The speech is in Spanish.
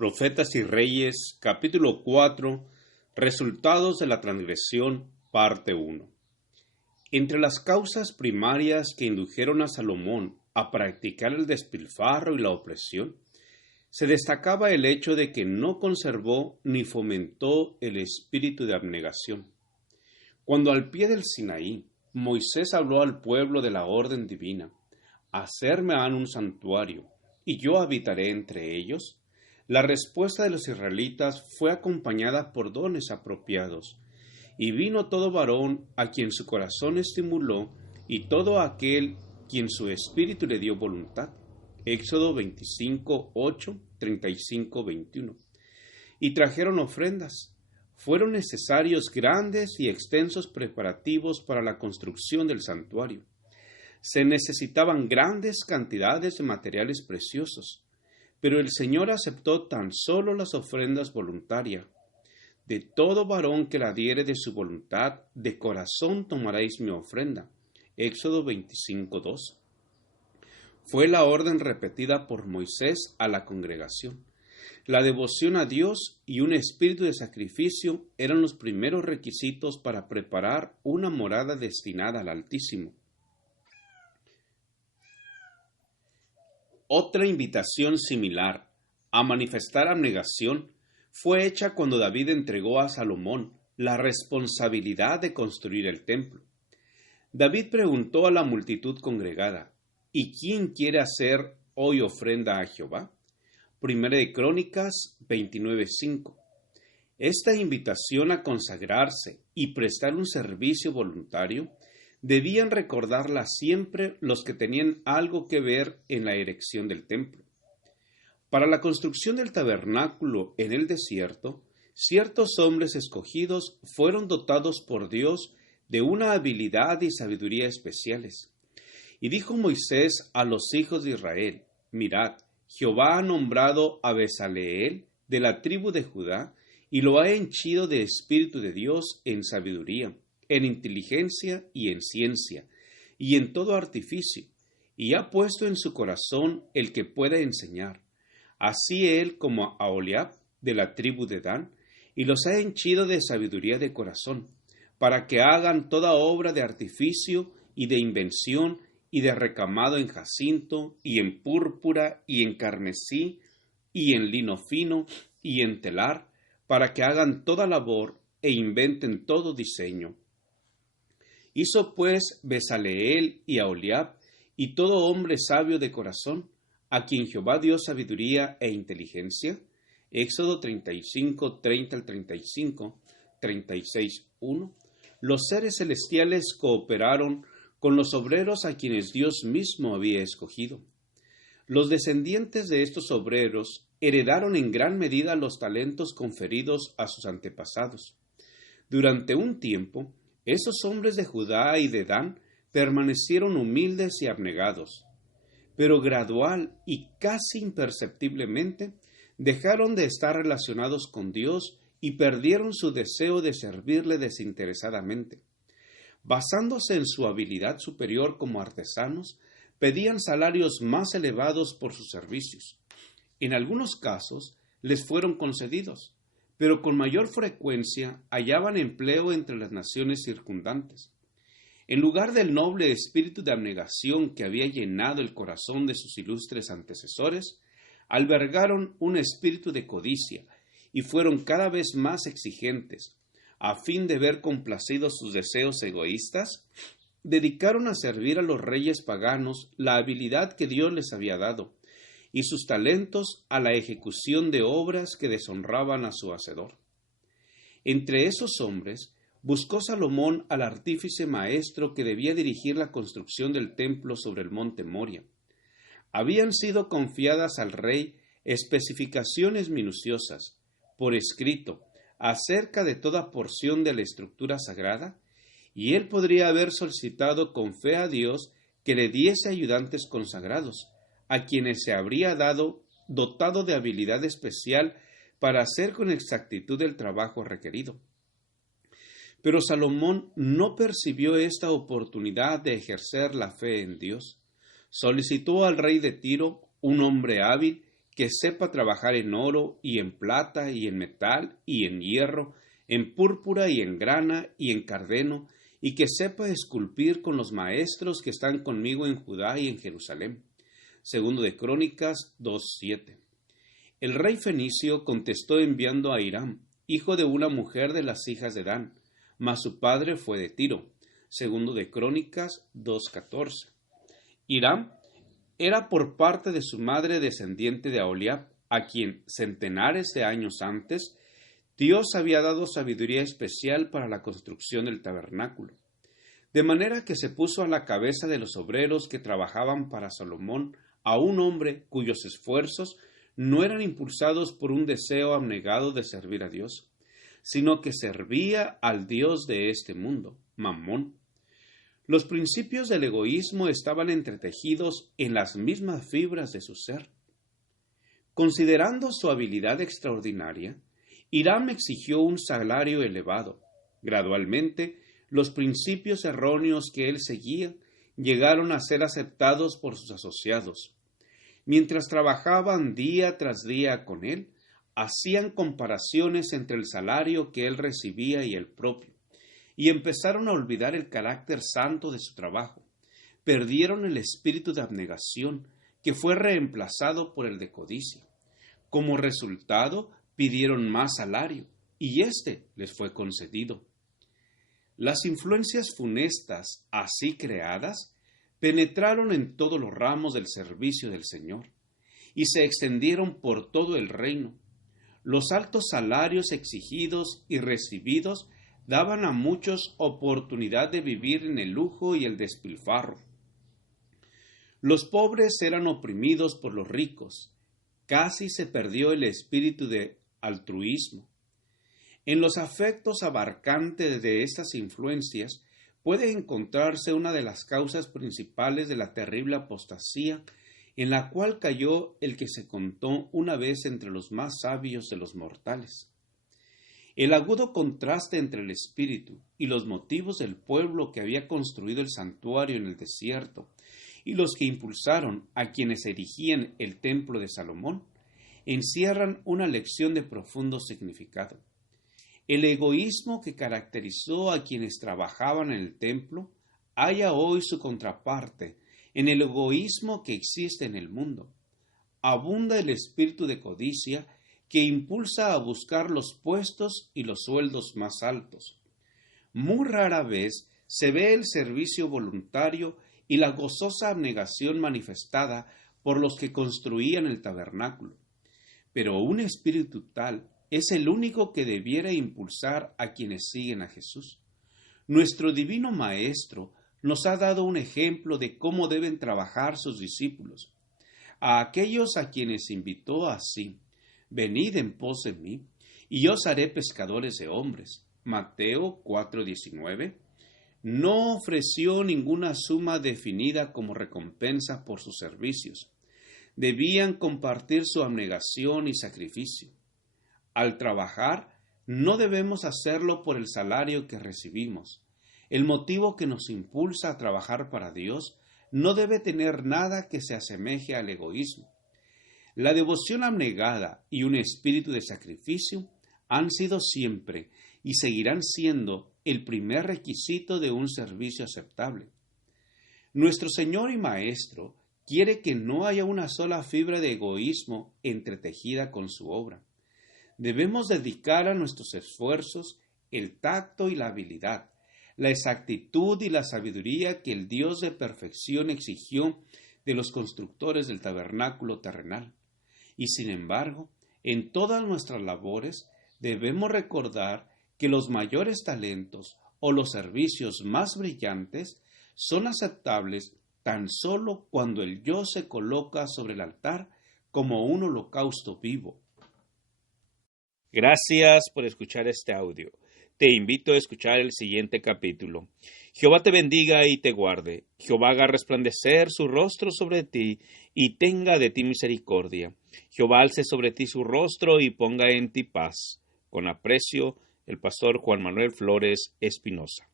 Profetas y Reyes, capítulo 4, Resultados de la transgresión, parte 1. Entre las causas primarias que indujeron a Salomón a practicar el despilfarro y la opresión, se destacaba el hecho de que no conservó ni fomentó el espíritu de abnegación. Cuando al pie del Sinaí, Moisés habló al pueblo de la orden divina: «Hacerme han un santuario, y yo habitaré entre ellos», la respuesta de los israelitas fue acompañada por dones apropiados. Y vino todo varón a quien su corazón estimuló, y todo aquel quien su espíritu le dio voluntad. Éxodo 25, 8, 35, 21. Y trajeron ofrendas. Fueron necesarios grandes y extensos preparativos para la construcción del santuario. Se necesitaban grandes cantidades de materiales preciosos, pero el Señor aceptó tan solo las ofrendas voluntarias. De todo varón que la diere de su voluntad, de corazón tomaréis mi ofrenda. Éxodo 25, 2. Fue la orden repetida por Moisés a la congregación. La devoción a Dios y un espíritu de sacrificio eran los primeros requisitos para preparar una morada destinada al Altísimo. Otra invitación similar a manifestar abnegación fue hecha cuando David entregó a Salomón la responsabilidad de construir el templo. David preguntó a la multitud congregada: ¿Y quién quiere hacer hoy ofrenda a Jehová? Primera de Crónicas 29:5. Esta invitación a consagrarse y prestar un servicio voluntario debían recordarla siempre los que tenían algo que ver en la erección del templo. Para la construcción del tabernáculo en el desierto, ciertos hombres escogidos fueron dotados por Dios de una habilidad y sabiduría especiales. Y dijo Moisés a los hijos de Israel: «Mirad, Jehová ha nombrado a Bezaleel de la tribu de Judá, y lo ha henchido de espíritu de Dios en sabiduría, en inteligencia y en ciencia, y en todo artificio, y ha puesto en su corazón el que pueda enseñar. Así él como a Aholiab de la tribu de Dan, y los ha henchido de sabiduría de corazón, para que hagan toda obra de artificio y de invención y de recamado en jacinto, y en púrpura, y en carmesí, y en lino fino, y en telar, para que hagan toda labor e inventen todo diseño». Hizo pues Bezaleel y Aholiab y todo hombre sabio de corazón, a quien Jehová dio sabiduría e inteligencia. Éxodo 35, 30 al 35, 36, 1. Los seres celestiales cooperaron con los obreros a quienes Dios mismo había escogido. Los descendientes de estos obreros heredaron en gran medida los talentos conferidos a sus antepasados. Durante un tiempo, esos hombres de Judá y de Dan permanecieron humildes y abnegados, pero gradual y casi imperceptiblemente dejaron de estar relacionados con Dios y perdieron su deseo de servirle desinteresadamente. Basándose en su habilidad superior como artesanos, pedían salarios más elevados por sus servicios. En algunos casos les fueron concedidos, pero con mayor frecuencia hallaban empleo entre las naciones circundantes. En lugar del noble espíritu de abnegación que había llenado el corazón de sus ilustres antecesores, albergaron un espíritu de codicia y fueron cada vez más exigentes. A fin de ver complacidos sus deseos egoístas, dedicaron a servir a los reyes paganos la habilidad que Dios les había dado, y sus talentos a la ejecución de obras que deshonraban a su hacedor. Entre esos hombres buscó Salomón al artífice maestro que debía dirigir la construcción del templo sobre el monte Moria. Habían sido confiadas al rey especificaciones minuciosas, por escrito, acerca de toda porción de la estructura sagrada, y él podría haber solicitado con fe a Dios que le diese ayudantes consagrados, a quienes se habría dotado de habilidad especial para hacer con exactitud el trabajo requerido. Pero Salomón no percibió esta oportunidad de ejercer la fe en Dios. Solicitó al rey de Tiro, un hombre hábil, que sepa trabajar en oro y en plata y en metal y en hierro, en púrpura y en grana y en cardeno, y que sepa esculpir con los maestros que están conmigo en Judá y en Jerusalén. Segundo de Crónicas 2:7. El rey fenicio contestó enviando a Hiram, hijo de una mujer de las hijas de Dan, mas su padre fue de Tiro. Segundo de Crónicas 2:14. Hiram era por parte de su madre descendiente de Aholiab, a quien centenares de años antes Dios había dado sabiduría especial para la construcción del tabernáculo. De manera que se puso a la cabeza de los obreros que trabajaban para Salomón a un hombre cuyos esfuerzos no eran impulsados por un deseo abnegado de servir a Dios, sino que servía al Dios de este mundo, Mamón. Los principios del egoísmo estaban entretejidos en las mismas fibras de su ser. Considerando su habilidad extraordinaria, Hiram exigió un salario elevado. Gradualmente, los principios erróneos que él seguía llegaron a ser aceptados por sus asociados. Mientras trabajaban día tras día con él, hacían comparaciones entre el salario que él recibía y el propio, y empezaron a olvidar el carácter santo de su trabajo. Perdieron el espíritu de abnegación, que fue reemplazado por el de codicia. Como resultado, pidieron más salario, y éste les fue concedido. Las influencias funestas así creadas penetraron en todos los ramos del servicio del Señor, y se extendieron por todo el reino. Los altos salarios exigidos y recibidos daban a muchos oportunidad de vivir en el lujo y el despilfarro. Los pobres eran oprimidos por los ricos. Casi se perdió el espíritu de altruismo. En los afectos abarcantes de estas influencias puede encontrarse una de las causas principales de la terrible apostasía en la cual cayó el que se contó una vez entre los más sabios de los mortales. El agudo contraste entre el espíritu y los motivos del pueblo que había construido el santuario en el desierto y los que impulsaron a quienes erigían el templo de Salomón encierran una lección de profundo significado. El egoísmo que caracterizó a quienes trabajaban en el templo halla hoy su contraparte en el egoísmo que existe en el mundo. Abunda el espíritu de codicia que impulsa a buscar los puestos y los sueldos más altos. Muy rara vez se ve el servicio voluntario y la gozosa abnegación manifestada por los que construían el tabernáculo. Pero un espíritu tal es el único que debiera impulsar a quienes siguen a Jesús. Nuestro divino Maestro nos ha dado un ejemplo de cómo deben trabajar sus discípulos. A aquellos a quienes invitó así: venid en pos de mí, y yo os haré pescadores de hombres. Mateo 4:19. No ofreció ninguna suma definida como recompensa por sus servicios. Debían compartir su abnegación y sacrificio. Al trabajar, no debemos hacerlo por el salario que recibimos. El motivo que nos impulsa a trabajar para Dios no debe tener nada que se asemeje al egoísmo. La devoción abnegada y un espíritu de sacrificio han sido siempre y seguirán siendo el primer requisito de un servicio aceptable. Nuestro Señor y Maestro quiere que no haya una sola fibra de egoísmo entretejida con su obra. Debemos dedicar a nuestros esfuerzos el tacto y la habilidad, la exactitud y la sabiduría que el Dios de perfección exigió de los constructores del tabernáculo terrenal. Y sin embargo, en todas nuestras labores debemos recordar que los mayores talentos o los servicios más brillantes son aceptables tan solo cuando el yo se coloca sobre el altar como un holocausto vivo. Gracias por escuchar este audio. Te invito a escuchar el siguiente capítulo. Jehová te bendiga y te guarde. Jehová haga resplandecer su rostro sobre ti y tenga de ti misericordia. Jehová alce sobre ti su rostro y ponga en ti paz. Con aprecio, el pastor Juan Manuel Flores Espinosa.